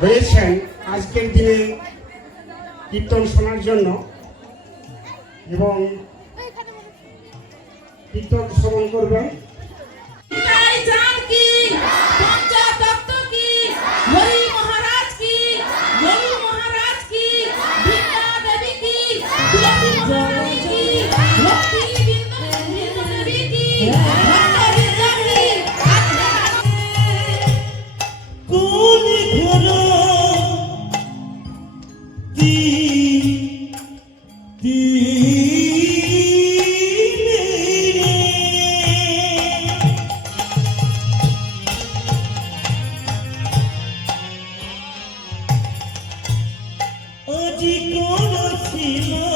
হয়েছেন আজকের দিনে কীর্তন শোনার জন্য এবং কীর্তন শ্রবণ করবেন। 你们。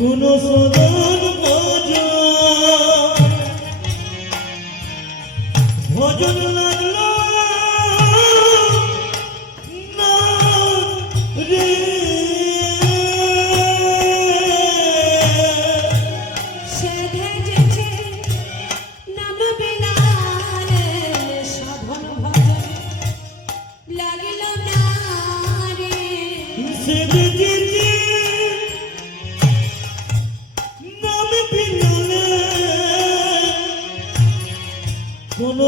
কোনো সদন